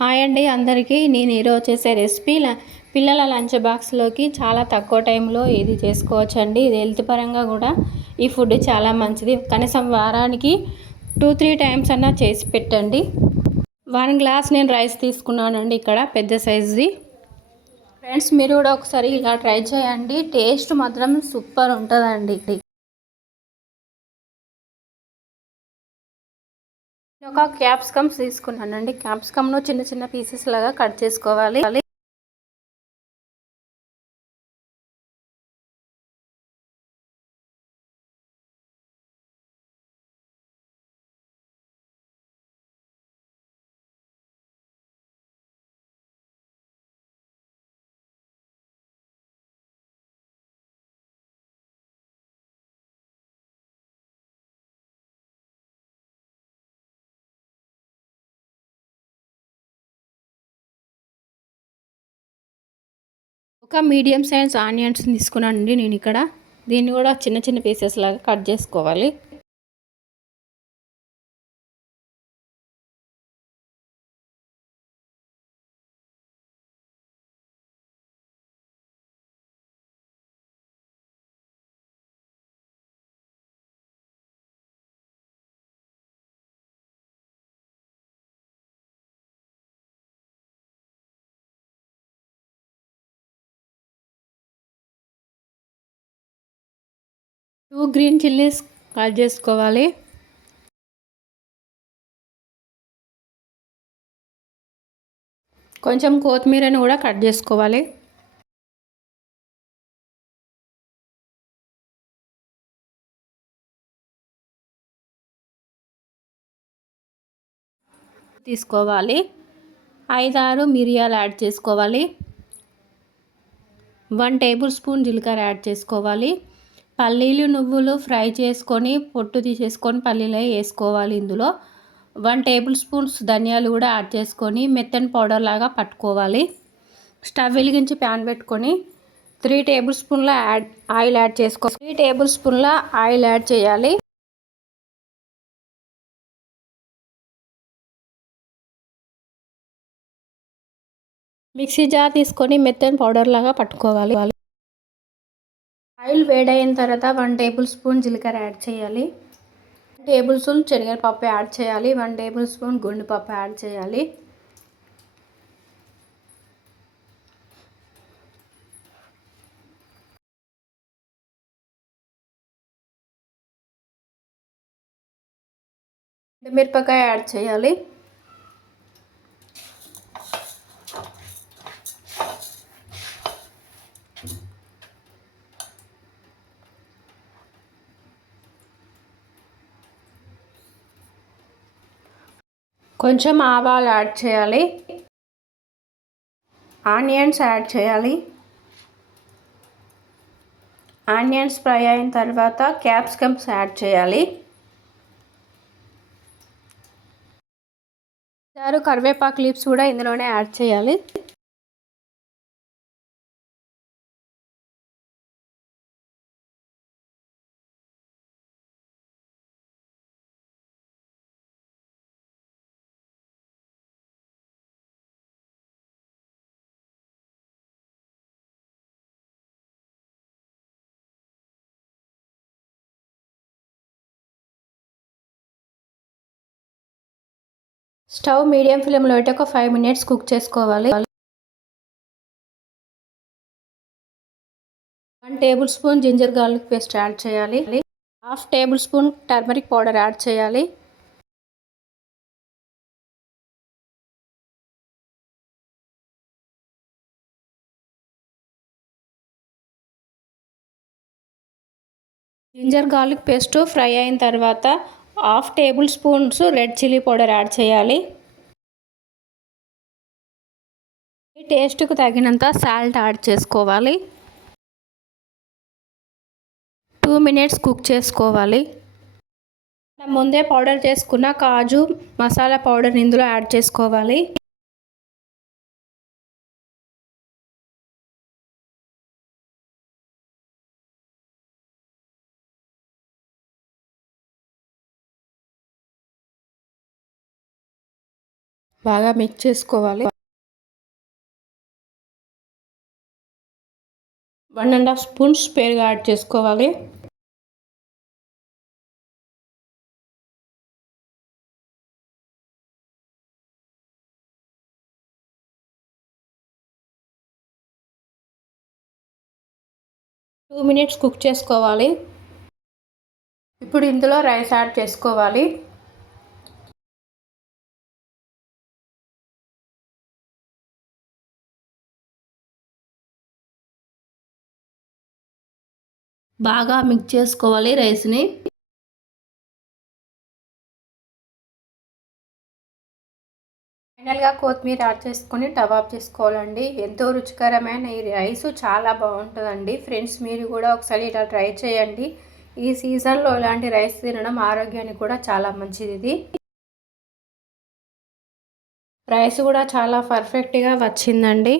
హాయ్ అండి అందరికీ. నేను ఈరోజు చేసే రెసిపీ పిల్లల లంచ్ బాక్స్లోకి చాలా తక్కువ టైంలో ఇది చేసుకోవచ్చండి. ఇది హెల్త్ పరంగా కూడా ఈ ఫుడ్ చాలా మంచిది. కనీసం వారానికి 2-3 టైమ్స్ అన్నా చేసి పెట్టండి. 1 గ్లాస్ నేను రైస్ తీసుకున్నానండి, ఇక్కడ పెద్ద సైజుది. ఫ్రెండ్స్, మీరు కూడా ఒకసారి ఇలా ట్రై చేయండి. టేస్ట్ మాత్రం సూపర్ ఉంటుందండి. ఒక క్యాప్సికమ్స్ తీసుకున్నానండి. క్యాప్సికమ్ను చిన్న చిన్న పీసెస్ లాగా కట్ చేసుకోవాలి. ఒక మీడియం సైజ్ ఆనియన్స్ తీసుకున్నానండి నేను ఇక్కడ. దీన్ని కూడా చిన్న చిన్న పీసెస్ లాగా కట్ చేసుకోవాలి. టూ గ్రీన్ చిల్లీస్ కట్ చేసుకోవాలి. కొంచెం కొత్తిమీరని కూడా కట్ చేసుకోవాలి. తీసుకోవాలి. 5-6 మిరియాలు యాడ్ చేసుకోవాలి. 1 టేబుల్ స్పూన్ జీలకర్ర యాడ్ చేసుకోవాలి. పల్లీలు నువ్వులు ఫ్రై చేసుకొని పొట్టు తీసేసుకొని పల్లీలు వేసుకోవాలి. ఇందులో 1 టేబుల్ స్పూన్స్ ధనియాలు కూడా యాడ్ చేసుకొని మెత్తని పౌడర్ లాగా పట్టుకోవాలి. స్టవ్ వెలిగించి ప్యాన్ పెట్టుకొని 3 టేబుల్ స్పూన్ల ఆయిల్ యాడ్ చేసుకోవాలి. 3 టేబుల్ స్పూన్ల ఆయిల్ యాడ్ చేయాలి. మిక్సీ జార్ తీసుకొని మెత్తని పౌడర్ లాగా పట్టుకోవాలి. ఆయిల్ వేడైన తర్వాత 1 టేబుల్ స్పూన్ జీలకర్ర యాడ్ చేయాలి. 1 టేబుల్ స్పూన్ శనగపప్పు యాడ్ చేయాలి. 1 టేబుల్ స్పూన్ గుండుపప్పు యాడ్ చేయాలి. మిరపకాయ యాడ్ చేయాలి. కొంచెం ఆవాలు యాడ్ చేయాలి. ఆనియన్స్ యాడ్ చేయాలి. ఆనియన్స్ ఫ్రై అయిన తర్వాత క్యాప్సికమ్స్ యాడ్ చేయాలి. కరివేపాకు లీవ్స్ కూడా ఇందులోనే యాడ్ చేయాలి. స్టవ్ మీడియం ఫ్లేమ్లో పెట్టి ఒక 5 మినిట్స్ కుక్ చేసుకోవాలి. 1 tablespoon ginger garlic paste add చేయాలి. 1/2 tablespoon turmeric powder add చేయాలి. జింజర్ గార్లిక్ పేస్ట్ ఫ్రై అయిన తర్వాత 1/2 tablespoons red chilli powder add చేయాలి. ఈ టేస్ట్కు తగినంత సాల్ట్ యాడ్ చేసుకోవాలి. 2 మినిట్స్ కుక్ చేసుకోవాలి. ముందే పౌడర్ చేసుకున్న కాజు మసాలా పౌడర్ ఇందులో యాడ్ చేసుకోవాలి. బాగా మిక్స్ చేసుకోవాలి. 1½ స్పూన్స్ పెరుగు యాడ్ చేసుకోవాలి. టూ మినిట్స్ కుక్ చేసుకోవాలి. ఇప్పుడు ఇందులో రైస్ యాడ్ చేసుకోవాలి. బాగా మిక్స్ చేసుకోవాలి రైస్ని. ఫైనల్గా కొత్తిమీర యాడ్ చేసుకొని టవ్ ఆఫ్ చేసుకోవాలండి. ఎంతో రుచికరమైన ఈ రైస్ చాలా బాగుంటుందండి. ఫ్రెండ్స్, మీరు కూడా ఒకసారి ఇలా ట్రై చేయండి. ఈ సీజన్లో ఇలాంటి రైస్ తినడం ఆరోగ్యానికి కూడా చాలా మంచిది. ఇది రైస్ కూడా చాలా పర్ఫెక్ట్గా వచ్చిందండి.